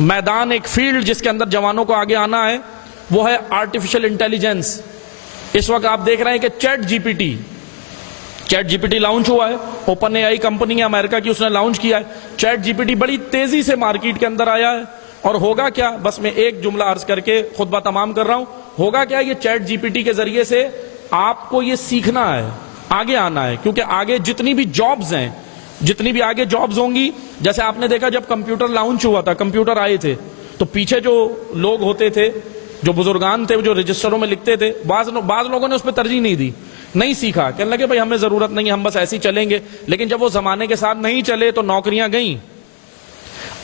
میدان، ایک فیلڈ جس کے اندر جوانوں کو آگے آنا ہے، وہ ہے آرٹیفیشل انٹیلیجنس۔ اس وقت آپ دیکھ رہے ہیں کہ chat G P T launch ہوا ہے، اوپن اے آئی کمپنی ہے امریکہ کی، اس نے لانچ کیا ہے۔ چیٹ جی پی ٹی بڑی تیزی سے مارکیٹ کے اندر آیا ہے، اور ہوگا کیا، بس میں ایک جملہ عرض کر کے خطبہ تمام کر رہا ہوں، ہوگا کیا، یہ چیٹ جی پی ٹی کے ذریعے سے آپ کو یہ سیکھنا ہے، آگے آنا ہے، کیونکہ آگے جتنی بھی جابز ہیں، جتنی بھی آگے جابز ہوں گی، جیسے آپ نے دیکھا جب کمپیوٹر لانچ ہوا تھا، کمپیوٹر آئے تھے، تو پیچھے جو لوگ ہوتے تھے، جو بزرگان تھے، جو رجسٹروں میں لکھتے تھے، بعض لوگوں نے اس پہ ترجیح نہیں دی، نہیں سیکھا، کہنے لگے بھائی ہمیں ضرورت نہیں ہے، ہم بس ایسے ہی چلیں گے۔ لیکن جب وہ زمانے کے ساتھ نہیں چلے تو نوکریاں گئیں۔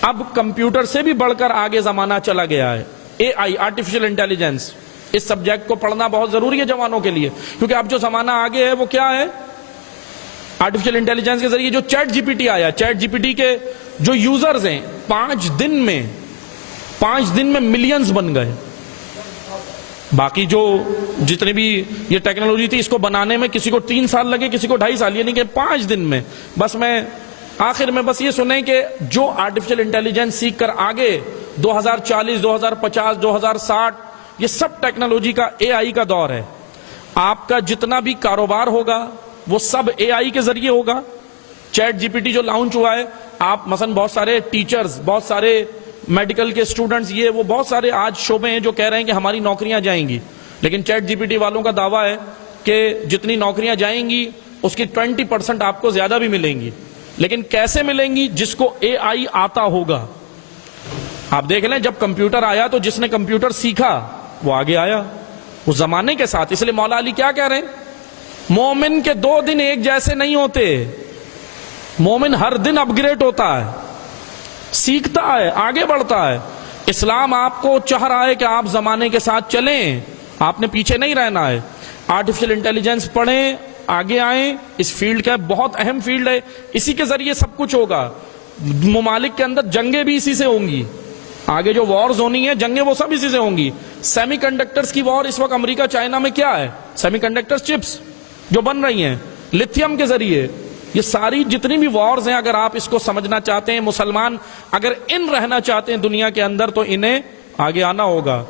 اب کمپیوٹر سے بھی بڑھ کر آگے زمانہ چلا گیا ہے، اے آئی، آرٹیفیشل انٹیلیجنس۔ اس سبجیکٹ کو پڑھنا بہت ضروری ہے جوانوں کے لیے، کیونکہ اب جو زمانہ آگے ہے وہ کیا ہے، آرٹیفیشل انٹیلیجنس کے ذریعے جو چیٹ جی پی ٹی آیا، چیٹ جی پی ٹی کے جو یوزرز ہیں 5 دن میں ملینز بن گئے۔ باقی جو جتنی بھی یہ ٹیکنالوجی تھی، اس کو بنانے میں کسی کو 3 سال لگے، کسی کو 2.5 سال، یعنی کہ 5 دن میں۔ بس میں آخر میں بس یہ سنیں کہ جو آرٹیفیشل انٹیلیجنس سیکھ کر آگے 2040، 2050، 2060، یہ سب ٹیکنالوجی کا، اے آئی کا دور ہے۔ آپ کا جتنا بھی کاروبار ہوگا وہ سب اے آئی کے ذریعے ہوگا۔ چیٹ جی پی ٹی جو لانچ ہوا ہے، آپ مثلا بہت سارے ٹیچرز، بہت سارے میڈیکل کے اسٹوڈنٹس، یہ وہ بہت سارے آج شعبے ہیں جو کہہ رہے ہیں کہ ہماری نوکریاں جائیں گی، لیکن چیٹ جی پی ٹی والوں کا دعویٰ ہے کہ جتنی نوکریاں جائیں گی اس کی 20% آپ کو زیادہ بھی ملیں گی۔ لیکن کیسے ملیں گی؟ جس کو اے آئی آتا ہوگا۔ آپ دیکھ لیں جب کمپیوٹر آیا تو جس نے کمپیوٹر سیکھا وہ آگے آیا، اس زمانے کے ساتھ۔ اس لیے مولا علی کیا کہہ رہے ہیں، مومن کے 2 دن ایک جیسے نہیں ہوتے، مومن ہر دن اپ گریڈ ہوتا ہے، سیکھتا ہے، آگے بڑھتا ہے۔ اسلام آپ کو چاہ رہا ہے کہ آپ زمانے کے ساتھ چلیں، آپ نے پیچھے نہیں رہنا ہے۔ آرٹیفیشل انٹیلیجنس پڑھیں، آگے آئیں، اس فیلڈ کا بہت اہم فیلڈ ہے، اسی کے ذریعے سب کچھ ہوگا۔ ممالک کے اندر جنگیں بھی اسی سے ہوں گی، آگے جو وارز ہونی ہے، جنگیں وہ سب اسی سے ہوں گی۔ سیمی کنڈکٹرز کی وار اس وقت امریکہ چائنا میں کیا ہے، سیمی کنڈکٹر چپس جو بن رہی ہیں لتھیم کے ذریعے، یہ ساری جتنی بھی وارز ہیں، اگر آپ اس کو سمجھنا چاہتے ہیں، مسلمان اگر ان رہنا چاہتے ہیں دنیا کے اندر، تو انہیں آگے آنا ہوگا۔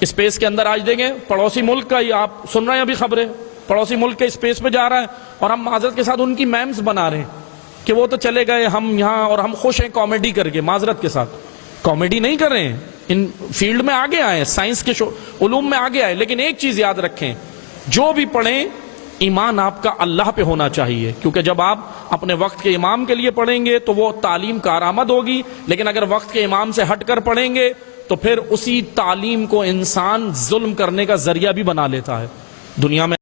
اسپیس کے اندر آج دیکھیں پڑوسی ملک کا، یہ آپ سن رہے ہیں ابھی خبریں، پڑوسی ملک کے اسپیس پہ جا رہا ہے، اور ہم معذرت کے ساتھ ان کی میمز بنا رہے ہیں کہ وہ تو چلے گئے، ہم یہاں، اور ہم خوش ہیں کامیڈی کر کے۔ معذرت کے ساتھ کامیڈی نہیں کر رہے ہیں، ان فیلڈ میں آگے آئے، سائنس کے علوم میں آگے آئے۔ لیکن ایک چیز یاد رکھیں، جو بھی پڑھیں ایمان آپ کا اللہ پہ ہونا چاہیے، کیونکہ جب آپ اپنے وقت کے امام کے لیے پڑھیں گے تو وہ تعلیم کارآمد ہوگی، لیکن اگر وقت کے امام سے ہٹ کر پڑھیں گے تو پھر اسی تعلیم کو انسان ظلم کرنے کا ذریعہ بھی بنا لیتا ہے۔ دنیا میں